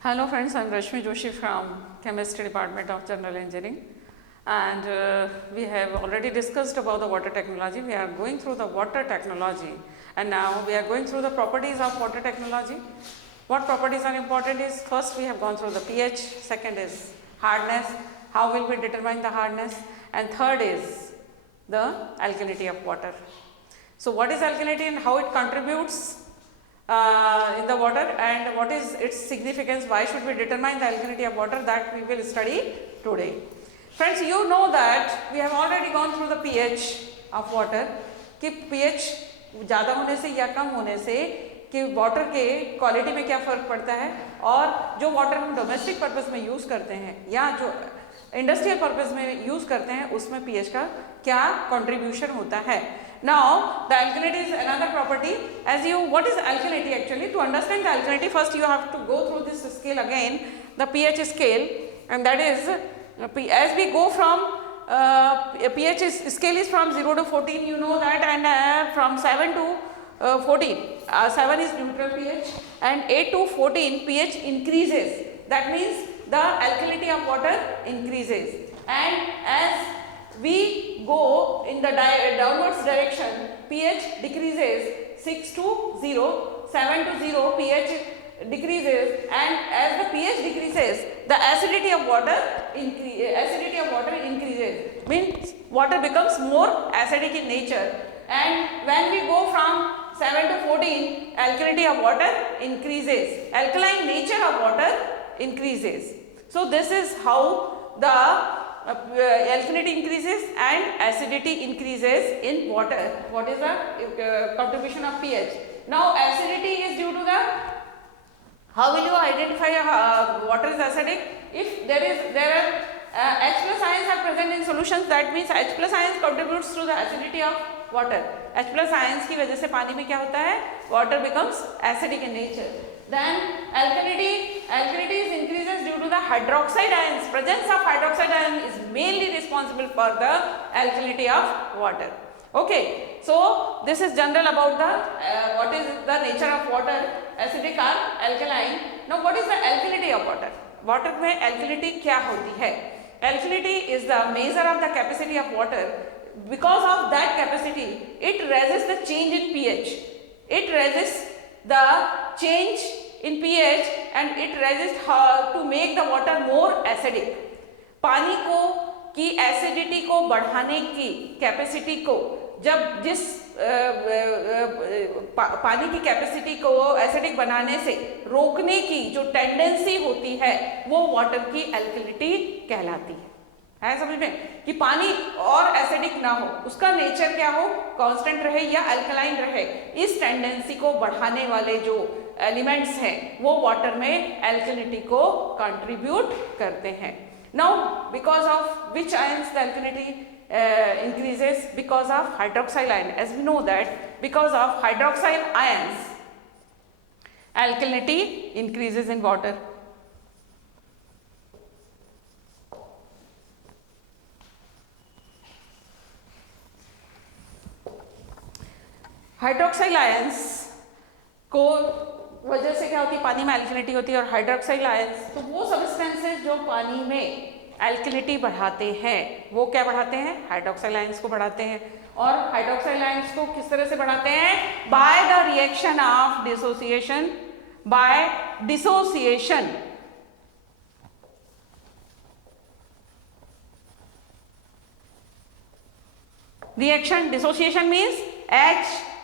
Hello friends, I am Rashmi Joshi from Chemistry Department of General Engineering, and we have already discussed about the water technology. We are going through the water technology, and now we are going through the properties of water technology. What properties are important is, first we have gone through the pH, second is hardness, how will we determine the hardness, and third is the alkalinity of water. So what is alkalinity and how it contributes in the water, and what is its significance, why should we determine the alkalinity of water, that we will study today. Friends, you know that we have already gone through the pH of water कि pH ज़्यादा होने से या कम होने से कि water के quality में क्या फ़र्क पड़ता है, और जो वाटर हम डोमेस्टिक पर्पस में यूज़ करते हैं या जो इंडस्ट्रियल पर्पस में यूज़ करते हैं उसमें pH का क्या कंट्रीब्यूशन होता है. Now the alkalinity is another property. What is alkalinity actually? To understand the alkalinity, first you have to go through this scale again, the pH scale, and that is as we go from pH scale is from 0 to 14, you know that, and from 7 to 14. 7 is neutral pH and 8 to 14 pH increases. That means the alkalinity of water increases, and as we go in the downwards direction, pH decreases. 6 to 0, 7 to 0 pH decreases, and as the pH decreases, the acidity of water increases. Means water becomes more acidic in nature, and when we go from 7 to 14, alkalinity of water increases, alkaline nature of water increases. So this is how the alkalinity increases and acidity increases in water. What is the contribution of pH? Now acidity is due to the, how will you identify water is acidic? If there are H plus ions are present in solutions, that means H plus ions contributes to the acidity of water. H plus ions की वजह से पानी में क्या होता है, water becomes acidic in nature. Then alkalinity is increases due to the hydroxide ions. Presence of hydroxide ion is mainly responsible for the alkalinity of water. Okay, so this is general about the what is the nature of water, acidic or alkaline. Now what is the alkalinity of water? Water में alkalinity क्या होती है? Alkalinity is the measure of the capacity of water. Because of that capacity, it resists the change in pH. It resists the change in pH and it resists to make the water more acidic. पानी को की acidity को बढ़ाने की capacity को, जब जिस पानी की कैपेसिटी को एसिडिक बनाने से रोकने की जो टेंडेंसी होती है वो वाटर की एल्कलिनिटी कहलाती है समझ में, कि पानी और एसिडिक ना हो, उसका नेचर क्या हो, कांस्टेंट रहे या अल्कलाइन रहे, इस टेंडेंसी को बढ़ाने वाले जो एलिमेंट्स हैं वो वाटर में एल्कलिनिटी को कंट्रीब्यूट करते हैं. Now because of which ions the alkalinity increases? Because of hydroxyl ion. As we know that because of hydroxyl ions alkalinity increases in water. Hydroxyl ions को वजह से क्या होती है, पानी में एल्कलिनिटी होती है, और हाइड्रोक्साइल आयंस तो वो सब्सटेंसेस जो पानी में एल्कलिनिटी बढ़ाते हैं वो क्या बढ़ाते हैं, हाइड्रोक्साइल आयंस को बढ़ाते हैं. और हाइड्रोक्साइल आयंस को किस तरह से बढ़ाते हैं, by the reaction of dissociation. By dissociation reaction, dissociation means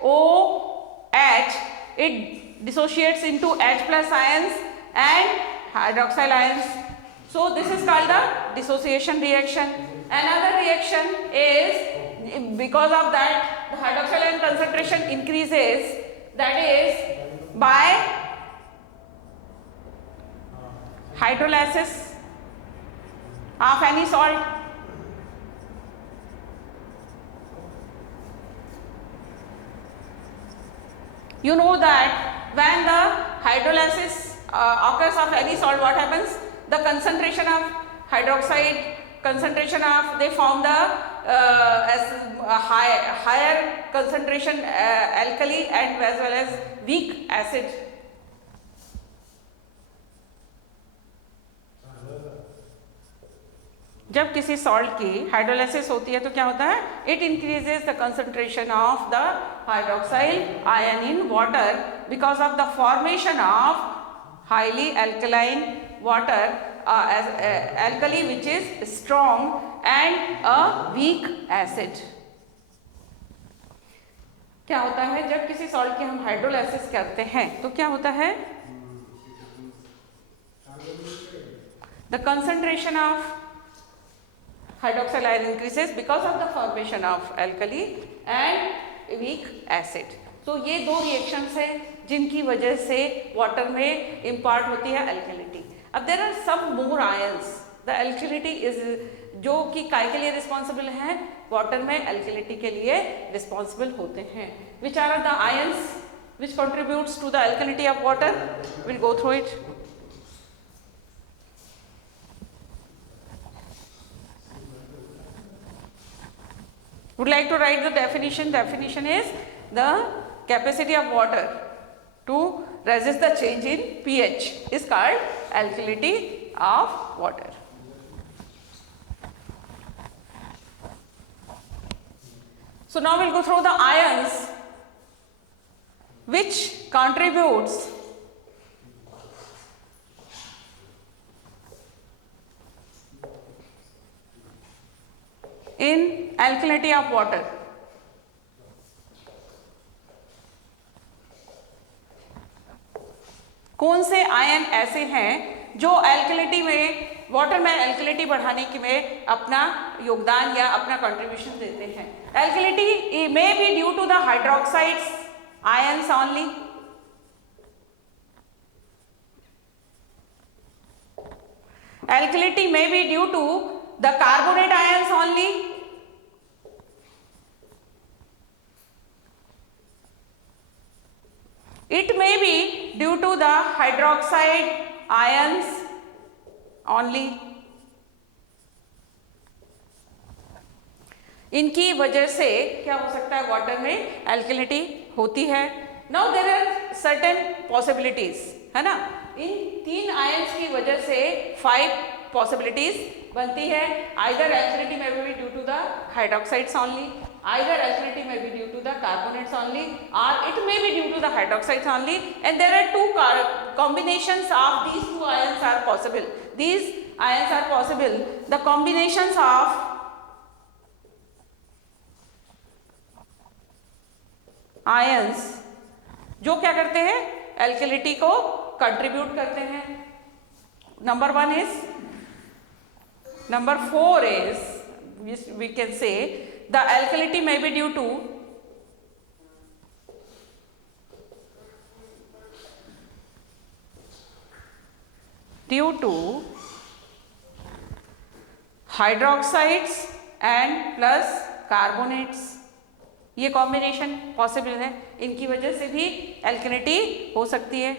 HOH, it dissociates into H plus ions and hydroxyl ions. So this is called the dissociation reaction. Another reaction is because of that the hydroxyl ion concentration increases, that is by hydrolysis of any salt. You know that when the hydrolysis occurs of any salt, what happens? The concentration of hydroxide, concentration of, they form the higher concentration alkali and as well as weak acid. जब किसी salt की hydrolysis होती है तो क्या होता है, it increases the concentration of the hydroxyl ion in water because of the formation of highly alkaline water alkali which is strong and a weak acid. क्या होता है जब किसी सॉल्ट की हम हाइड्रोलाइसिस करते हैं तो क्या होता है, the concentration of hydroxyl ion increases because of the formation of alkali and weak acid. तो ये दो रिएक्शंस हैं जिनकी वजह से वाटर में इम्पार्ट होती है अल्कलिनिटी. अब there are some more ions. The alkalinity is जो कि काय के लिए रिस्पॉन्सिबल हैं, वाटर में अल्कलिनिटी के लिए रिस्पॉन्सिबल होते हैं. Which are the ions which contributes to the alkalinity of water? Will go through it. Would like to write the definition. Definition is the capacity of water to resist the change in pH is called alkalinity of water. So now we'll go through the ions which contributes in alkalinity of water. कौन से ion ऐसे हैं जो alkalinity में, water में alkalinity बढ़ाने के में अपना योगदान या अपना कंट्रीब्यूशन देते हैं? Alkalinity may be due to the hydroxides ions only. Alkalinity may be due to the carbonate ions only. It may be due to the hydroxide ions only. इनकी वजह से क्या हो सकता है, वाटर में अल्कलिनिटी होती है. Now there are certain possibilities, है ना. इन तीन आयंस की वजह से 5 पॉसिबिलिटीज बनती है. आइदर अल्कलिनिटी में be due to the hydroxides only, either alkalinity में be due to the carbonates only, और it may be due to the hydroxides only. And there are 2 combinations of these 2 ions are possible. These ions are possible. The combinations of ions जो क्या करते हैं, alkalinity को contribute करते हैं. Number 1 is, number 4 is, we can say the alkalinity may be due to hydroxides and plus carbonates. ये combination possible है, इनकी वजह से भी अल्कलिनिटी हो सकती है.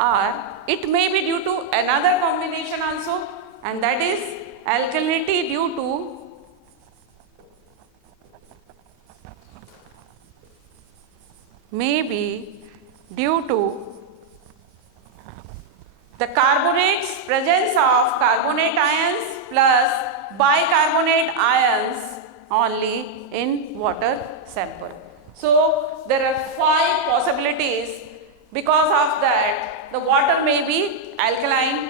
और it may be due to another combination also, and that is alkalinity due to may be due to the carbonates, presence of carbonate ions plus bicarbonate ions only in water sample. So there are 5 possibilities. Because of that the water may be alkaline.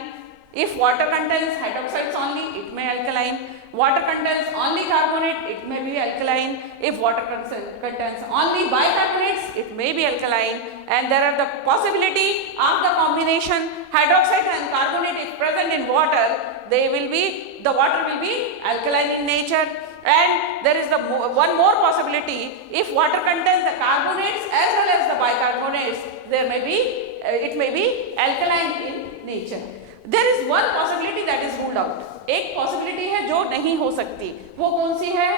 If water contains hydroxides only, it may alkaline. Water contains only carbonate, it may be alkaline. If water contains only bicarbonates, it may be alkaline. And there are the possibility of the combination hydroxide and carbonate if present in water, the water will be alkaline in nature. And there is the one more possibility, if water contains the carbonates as well as the bicarbonates, it may be alkaline in nature. There is one possibility that is ruled out. एक possibility है जो नहीं हो सकती, वो कौन सी है?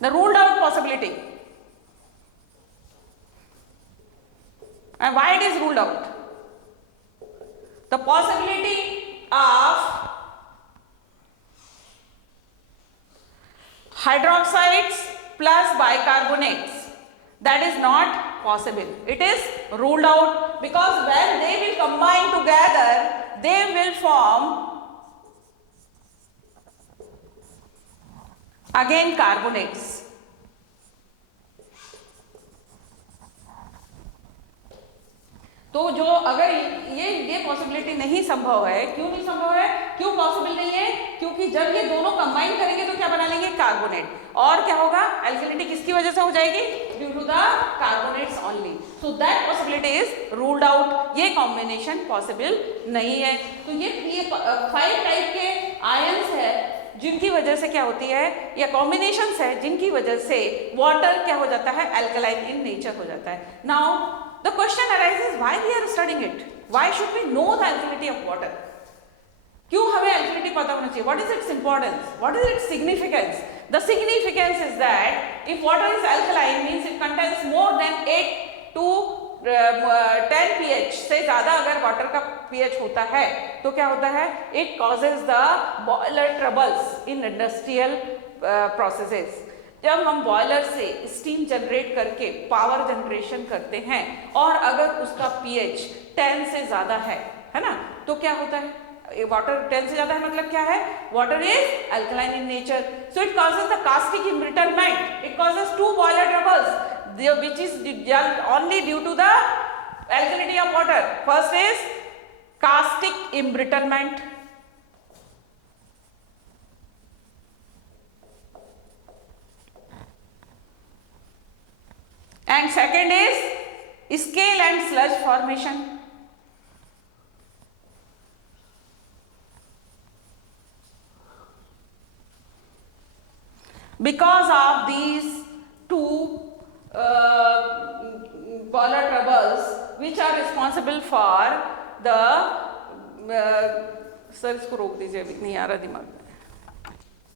The ruled out possibility. And why it is ruled out? The possibility of hydroxides plus bicarbonates, that is not possible. It is ruled out because when they will combine together, they will form again carbonates, तो जो अगर ये possibility नहीं संभव है, क्यों नहीं संभव है, क्यों पॉसिबल नहीं है, क्योंकि जब ये दोनों कंबाइन करेंगे तो क्या बना लेंगे, कार्बोनेट, और क्या होगा, अल्कलिनिटी किसकी वजह से हो जाएगी, due to the carbonates only, so that possibility is ruled out, ये कॉम्बिनेशन पॉसिबल नहीं है। तो ये 5 टाइप के आयंस है जिनकी वजह से क्या होती है, या कॉम्बिनेशंस है जिनकी वजह से वाटर क्या हो जाता है, अल्कलाइन इन नेचर हो जाता है। Now the question arises, why we are studying it, why should we know the alkalinity of water, क्यों हमें alkalinity पता होना चाहिए, what is its importance, what is its significance? The significance is that if water is alkaline means it contains more than 8 to 10 pH से ज़्यादा अगर water का pH होता है तो क्या होता है, it causes the boiler troubles in industrial processes। जब हम बॉयलर से स्टीम जनरेट करके पावर जनरेशन करते हैं और अगर उसका पीएच 10 से ज्यादा है ना, तो क्या होता है, वाटर 10 से ज्यादा है मतलब क्या है, water is alkaline in nature, so it causes the caustic embrittlement, it causes 2 boiler troubles which is only due to the alkalinity of water. First is caustic embrittlement, and second is scale and sludge formation। Because of these two boiler troubles which are responsible for the sir इसको रोक दीजिए, अभी नहीं आ रहा दिमाग में,